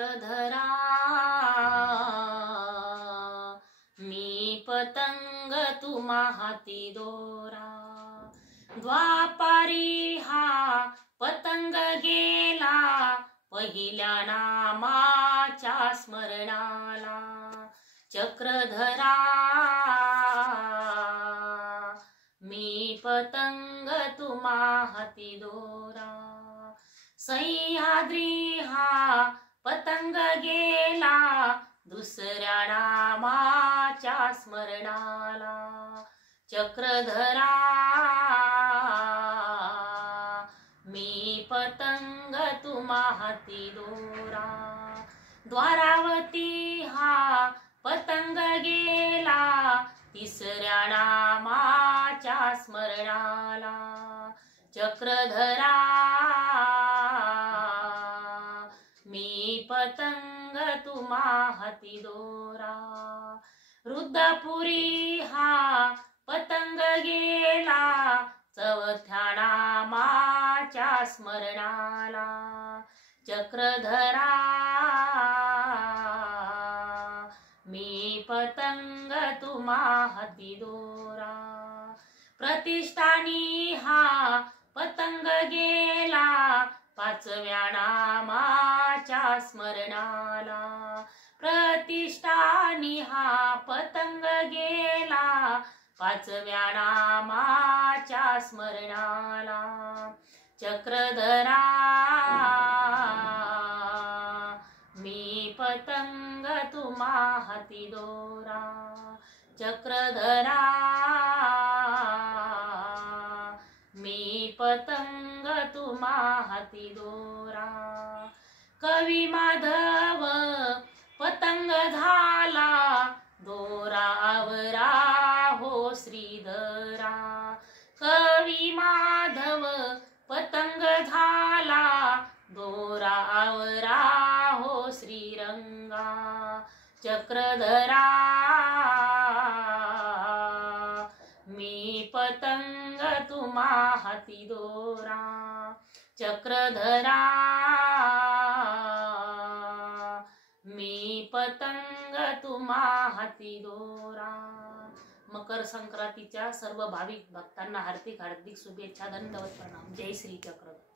धरा मी पतंग तुम्हा हाती दोरा। द्वापारी हा पतंग गेला पहिल्या नामाच्या स्मरणाला। चक्रधरा मी पतंग तुम्हा हाती दोरा। सह्याद्री हा पतंग गेला दुसऱ्या नामाच्या स्मरणाला। चक्रधरा मी पतंग तुम्हा हाती दोरा। द्वारावती हा पतंग गेला तिसऱ्या नामाच्या स्मरणाला। चक्रधरा मी पतंग तुम्हा हाती दोरा। रुद्रपुरी हा पतंग गेला चौथ्या नामाच्या स्मरणाला। चक्रधरा मी पतंग तुम्हा हाती दोरा। प्रतिष्ठानी हा पतंग गेला पाचव्या नामाच्या स्मरणाला। प्रतिष्ठानी हा पतंग गेला पाचव्या नामाच्या स्मरणाला। चक्रधरा मी पतंग तुम्हा हाती दोरा। चक्रधरा मी पतंग तुम्हा हाती दोरा। कवी माधव पतंग झाला दोरा आवरा हो श्रीधरा। कवी माधव पतंग झाला दोरा आवरा हो श्रीरंगा। चक्रधरा मी पतंग तुम्हा हाती दोरा। चक्रधरा मी पतंग तुम्हा हाती दोरा। मकर संक्रांतीच्या सर्व भाविक भक्तांना हार्दिक शुभेच्छा। धन्यवाद, प्रणाम। जय श्री चक्रधर।